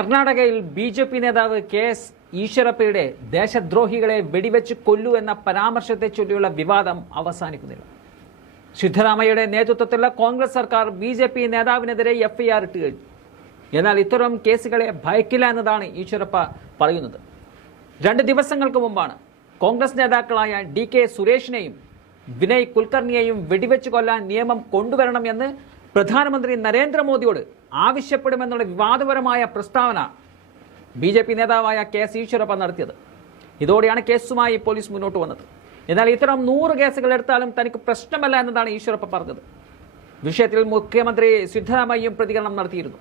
കർണാടകയിൽ ബി.ജെ.പി. നേതാവ് കെ.എസ്. ഈശ്വരപ്പയുടെ ദേശദ്രോഹികളെ വെടിവെച്ച് കൊല്ലൂ എന്ന പരാമർശത്തെ ചൊല്ലിയുള്ള വിവാദം അവസാനിക്കുന്നില്ല. സിദ്ധരാമയ്യയുടെ നേതൃത്വത്തിലുള്ള കോൺഗ്രസ് സർക്കാർ ബി.ജെ.പി. നേതാവിനെതിരെ എഫ്ഐആർ ഇട്ട് കഴിഞ്ഞു. എന്നാൽ ഇത്തരം കേസുകളെ ഭയക്കില്ല എന്നതാണ് ഈശ്വരപ്പ പറയുന്നത്. 2 ദിവസങ്ങൾക്ക് മുമ്പാണ് കോൺഗ്രസ് നേതാക്കളായ ഡി.കെ. സുരേഷിനെയും വിനയ് കുൽക്കർണിയെയും വെടിവെച്ച് കൊല്ലാൻ നിയമം കൊണ്ടുവരണമെന്ന് പ്രധാനമന്ത്രി നരേന്ദ്രമോദിയോട് ആവശ്യപ്പെടുമെന്നുള്ള വിവാദപരമായ പ്രസ്താവന ബി.ജെ.പി. നേതാവായ കെ.എസ്. ഈശ്വരപ്പ നടത്തിയത്. ഇതോടെയാണ് കേസുമായി പോലീസ് മുന്നോട്ട് വന്നത്. എന്നാൽ ഇത്തരം 100 കേസുകൾ എടുത്താലും തനിക്ക് പ്രശ്നമല്ല എന്നതാണ് ഈശ്വരപ്പ പറഞ്ഞത്. വിഷയത്തിൽ മുഖ്യമന്ത്രി സിദ്ധരാമയ്യയും പ്രതികരണം നടത്തിയിരുന്നു.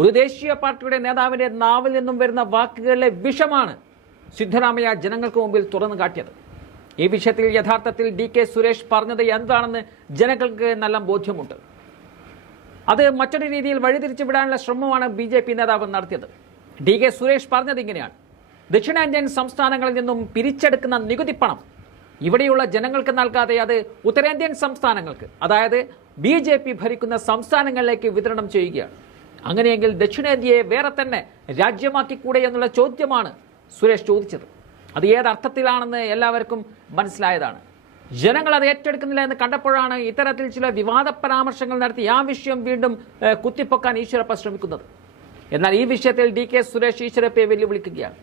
ഒരു ദേശീയ പാർട്ടിയുടെ നേതാവിന്റെ നാവിൽ നിന്നും വരുന്ന വാക്കുകളിലെ വിഷമാണ് സിദ്ധരാമയ്യ ജനങ്ങൾക്ക് മുമ്പിൽ തുറന്നു കാട്ടിയത്. ഈ വിഷയത്തിൽ യഥാർത്ഥത്തിൽ ഡി.കെ. സുരേഷ് പറഞ്ഞത് എന്താണെന്ന് ജനങ്ങൾക്ക് നല്ല ബോധ്യമുണ്ട്. അത് മറ്റൊരു രീതിയിൽ വഴിതിരിച്ചു വിടാനുള്ള ശ്രമമാണ് ബി.ജെ.പി. നേതാവ് നടത്തിയത്. ഡി.കെ. സുരേഷ് പറഞ്ഞത് ഇങ്ങനെയാണ്: ദക്ഷിണേന്ത്യൻ സംസ്ഥാനങ്ങളിൽ നിന്നും പിരിച്ചെടുക്കുന്ന നികുതി പണം ഇവിടെയുള്ള ജനങ്ങൾക്ക് നൽകാതെ അത് ഉത്തരേന്ത്യൻ സംസ്ഥാനങ്ങൾക്ക്, അതായത് ബി.ജെ.പി. ഭരിക്കുന്ന സംസ്ഥാനങ്ങളിലേക്ക് വിതരണം ചെയ്യുകയാണ്. അങ്ങനെയെങ്കിൽ ദക്ഷിണേന്ത്യയെ വേറെ തന്നെ രാജ്യമാക്കിക്കൂടെ എന്നുള്ള ചോദ്യമാണ് സുരേഷ് ചോദിച്ചത്. അത് ഏതർത്ഥത്തിലാണെന്ന് എല്ലാവർക്കും മനസ്സിലായതാണ്. ജനങ്ങൾ അത് ഏറ്റെടുക്കുന്നില്ല എന്ന് കണ്ടപ്പോഴാണ് ഇത്തരത്തിൽ ചില വിവാദ പരാമർശങ്ങൾ നടത്തി ആ വിഷയം വീണ്ടും കുത്തിപ്പൊക്കാൻ ഈശ്വരപ്പ ശ്രമിക്കുന്നത്. എന്നാൽ ഈ വിഷയത്തിൽ ഡി.കെ. സുരേഷ് ഈശ്വരപ്പയെ വെല്ലുവിളിക്കുകയാണ്.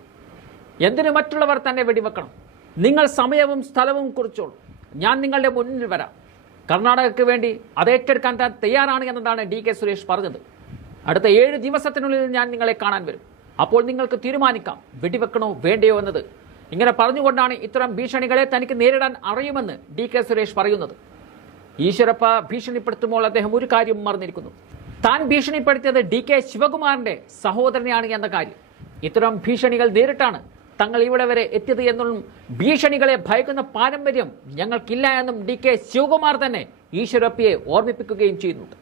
എന്തിനു മറ്റുള്ളവർ തന്നെ വെടിവെക്കണം? നിങ്ങൾ സമയവും സ്ഥലവും കുറിച്ചോളൂ, ഞാൻ നിങ്ങളുടെ മുന്നിൽ വരാം. കർണാടകയ്ക്ക് വേണ്ടി അത് ഏറ്റെടുക്കാൻ താൻ തയ്യാറാണ് എന്നതാണ് ഡി.കെ. സുരേഷ് പറഞ്ഞത്. അടുത്ത 7 ദിവസത്തിനുള്ളിൽ ഞാൻ നിങ്ങളെ കാണാൻ വരും. അപ്പോൾ നിങ്ങൾക്ക് തീരുമാനിക്കാം വെടിവെക്കണോ വേണ്ടയോ എന്നത്. ഇങ്ങനെ പറഞ്ഞുകൊണ്ടാണ് ഇത്തരം ഭീഷണികളെ തനിക്ക് നേരിടാൻ അറിയുമെന്ന് ഡി.കെ. സുരേഷ് പറയുന്നത്. ഈശ്വരപ്പ ഭീഷണിപ്പെടുത്തുമ്പോൾ അദ്ദേഹം ഒരു കാര്യം മറന്നിരിക്കുന്നു. താൻ ഭീഷണിപ്പെടുത്തിയത് ഡി.കെ. ശിവകുമാറിന്റെ സഹോദരനെയാണ് എന്ന കാര്യം. ഇത്തരം ഭീഷണികൾ നേരിട്ടാണ് തങ്ങൾ ഇവിടെ വരെ എത്തിയത് എന്നും ഭീഷണികളെ ഭയക്കുന്ന പാരമ്പര്യം ഞങ്ങൾക്കില്ല എന്നും ഡി.കെ. ശിവകുമാർ തന്നെ ഈശ്വരപ്പയെ ഓർമ്മിപ്പിക്കുകയും ചെയ്യുന്നുണ്ട്.